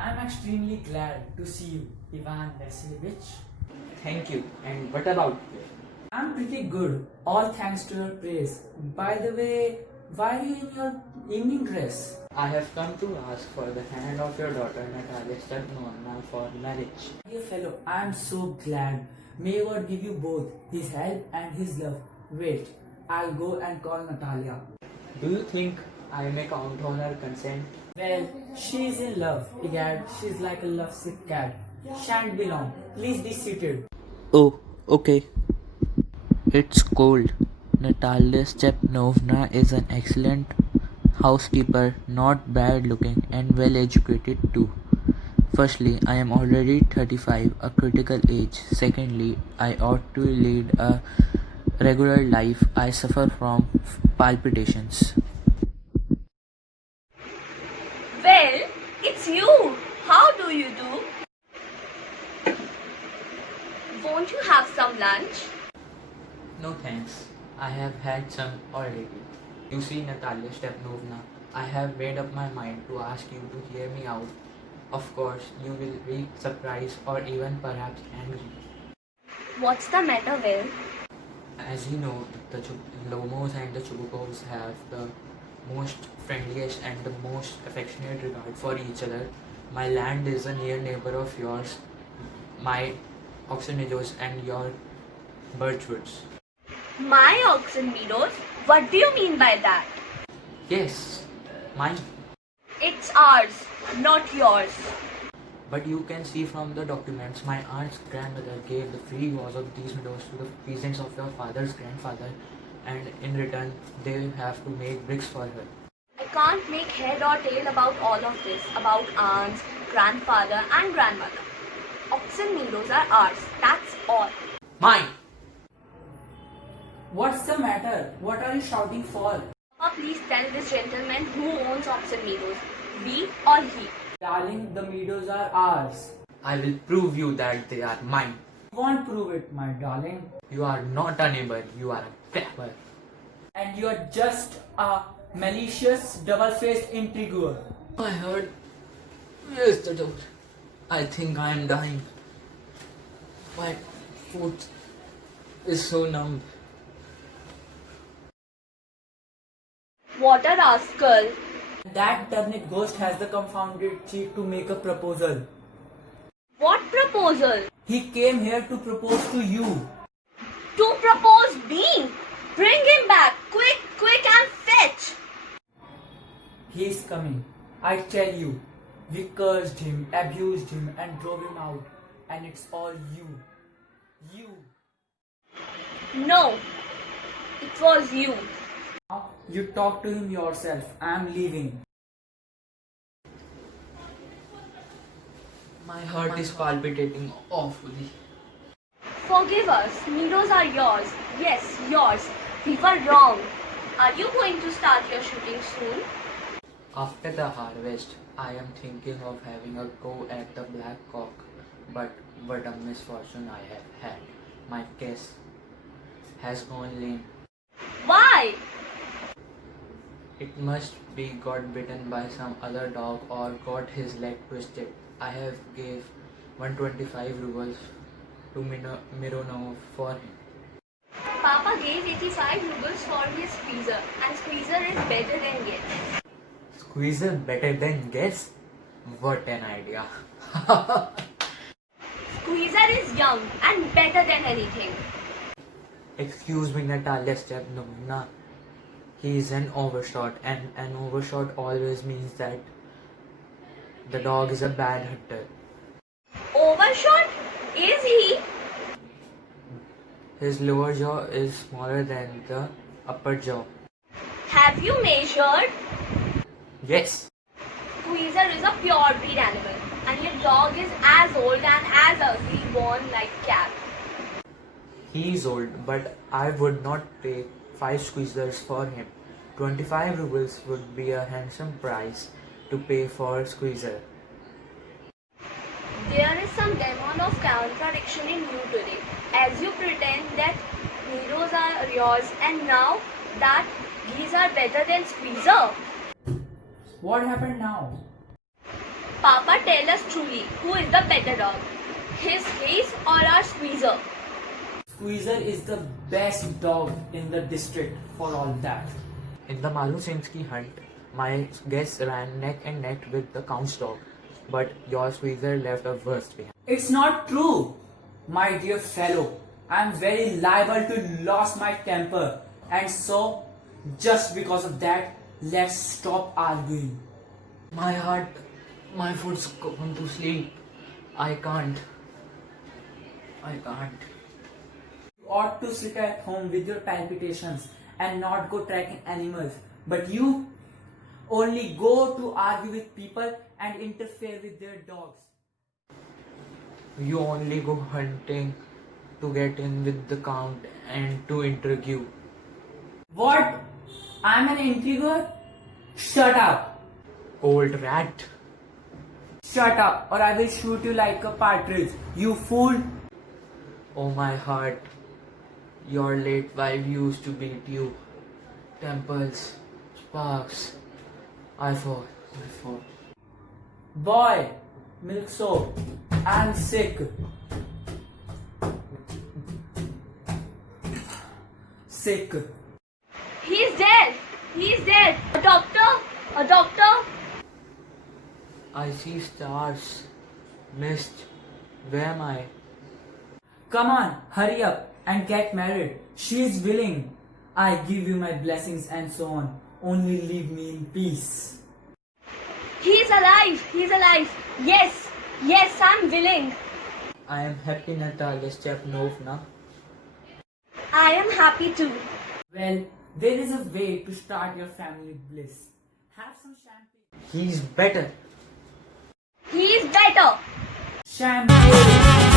I'm extremely glad to see you, Ivan Vasilievich. Thank you. And what about you? I'm pretty good, all thanks to your praise. By the way, why are you in your evening dress? I have come to ask for the hand of your daughter Natalia Stepanovna for marriage. Dear fellow, I'm so glad. May God give you both His help and His love. Wait, I'll go and call Natalia. Do you think I may count on her consent? Well, she's in love. Egad, she's like a lovesick cat. Shan't be long. Please be seated. Oh, okay. It's cold. Natalia Stepanovna is an excellent housekeeper, not bad looking and well educated too. Firstly, I am already 35, a critical age. Secondly, I ought to lead a regular life. I suffer from palpitations. Well, it's you. How do you do? Won't you have some lunch? No thanks. I have had some already. You see, Natalia Stepanovna, I have made up my mind to ask you to hear me out. Of course, you will be surprised or even perhaps angry. What's the matter, Will? As you know, the Lomos and the Chubukovs have the most friendliest and the most affectionate regard for each other. My land is a near neighbor of yours, my Oxen Meadows and your Birchwoods. My oxen meadows? What do you mean by that? Yes, mine. It's ours, not yours. But you can see from the documents, my aunt's grandmother gave the free use of these meadows to the peasants of your father's grandfather, and in return, they have to make bricks for her. I can't make head or tail about all of this, about aunts, grandfather and grandmother. Oxen meadows are ours, that's all. Mine! What's the matter? What are you shouting for? Papa, please tell this gentleman who owns oxen meadows, we or he. Darling, the meadows are ours. I will prove you that they are mine. You won't prove it, my darling. You are not a neighbor, you are a grabber. And you're just a malicious, double-faced intriguer. My heart. Where's the door? I think I am dying. My foot is so numb. What a rascal. That turnip ghost has the confounded cheek to make a proposal. What proposal? He came here to propose to you. To propose me. Bring him back, quick, quick and fetch. He is coming. I tell you. We cursed him, abused him and drove him out. And it's all you. You. No, it was you. Now you talk to him yourself. I am leaving. My heart is palpitating awfully. Forgive us, meadows are yours. Yes, yours. We were wrong. Are you going to start your shooting soon? After the harvest, I am thinking of having a go at the black cock. But what a misfortune I have had. My guess has gone lame. Why? It must be got bitten by some other dog or got his leg twisted. I have gave 125 rubles to Mironov for him. Papa gave 85 rubles for his squeezer, and squeezer is better than guess. Squeezer better than guess? What an idea. Squeezer is young and better than anything. Excuse me, Natalia Stepanovna. He is an overshot, and an overshot always means that the dog is a bad hunter. Overshot? Is he? His lower jaw is smaller than the upper jaw. Have you measured? Yes. Squeezer is a pure breed animal, and your dog is as old and as ugly, born like cat. He is old, but I would not pay 5 squeezers for him. 25 rubles would be a handsome price to pay for squeezer. There is some demon of contradiction in you today, as you pretend that meadows are yours, and now that geese are better than squeezer. What happened now? Papa, tell us truly, who is the better dog? His Hayes or our Squeezer? Squeezer is the best dog in the district for all that. In the Malusinski hunt, my guests ran neck and neck with the Count's dog, but your Squeezer left a worst behind. It's not true, my dear fellow. I'm very liable to lose my temper, and so, just because of that, let's stop arguing. My heart, my foot's gone to sleep. I can't. You ought to sit at home with your palpitations and not go tracking animals, but you only go to argue with people and interfere with their dogs. You only go hunting to get in with the Count and to intrigue. What? I'm an intriguer? Shut up! Old rat. Shut up, or I will shoot you like a partridge, you fool! Oh my heart. Your late wife used to beat you. Temples, sparks. I fought. Boy, milk soap, I'm sick. Sick. He's dead! He's dead! A doctor! A doctor! I see stars. Mist. Where am I? Come on, hurry up and get married. She is willing. I give you my blessings and so on. Only leave me in peace. He's alive! He's alive! Yes! Yes, I'm willing! I am happy, Natalia Stepanovna. I am happy too. Well, there is a way to start your family bliss. Have some champagne. He's better. He's better! Champagne!